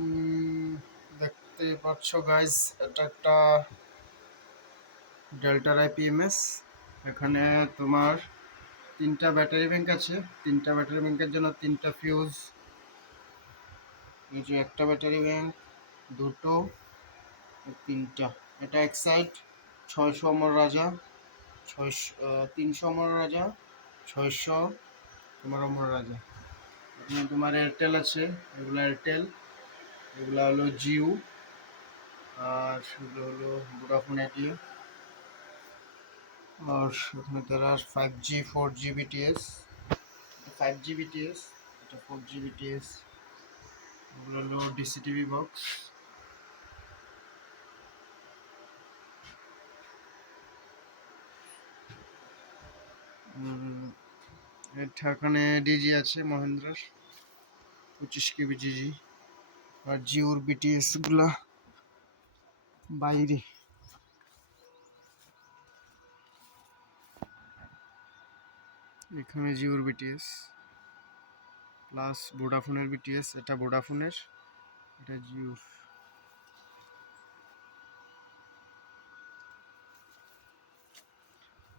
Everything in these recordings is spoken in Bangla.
উম, দেখতে পাচ্ছ গাইস, এটা একটা ডেল্টার আইপিএমএস। এখানে তোমার তিনটা ব্যাটারি ব্যাংক আছে। তিনটা ব্যাটারি ব্যাংকের জন্য তিনটা ফিউজ। এই যে একটা ব্যাটারি ব্যাংক, দুটো, তিনটা। এটা এক সাইড 600 অমর রাজা, 300 অমর রাজা, 600 তোমার অমর রাজা। এখানে তোমার এয়ারটেল আছে, এগুলো এয়ারটেল, এগুলো হলো জিও, আর সেগুলো হলো ভোডাফোন আইডিয়া। আর এখানে তারা 5G 4G BTS, 5G BTS, এটা 4G BTS। এগুলো হলো ডিসিটিভি বক্স। এখানে ডিজি আছে মহেন্দ্রার 25 KB ডিজি। আর জিওর বিটিএস গুলা বাইরে। এখানে জিওর বিটিএস প্লাস ভোডাফোনের বিটিএস। এটা ভোডাফোনের, এটা জিওর।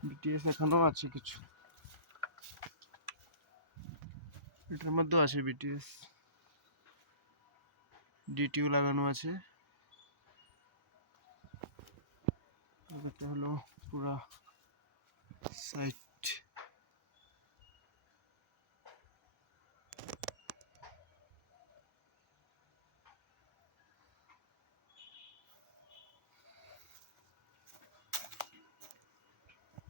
বিটিএস এখানেও আছে কিছু, এটার মধ্যেও আছে বিটিএস। ডিটিও লাগানো আছে। এটা হলো পুরা সাইট।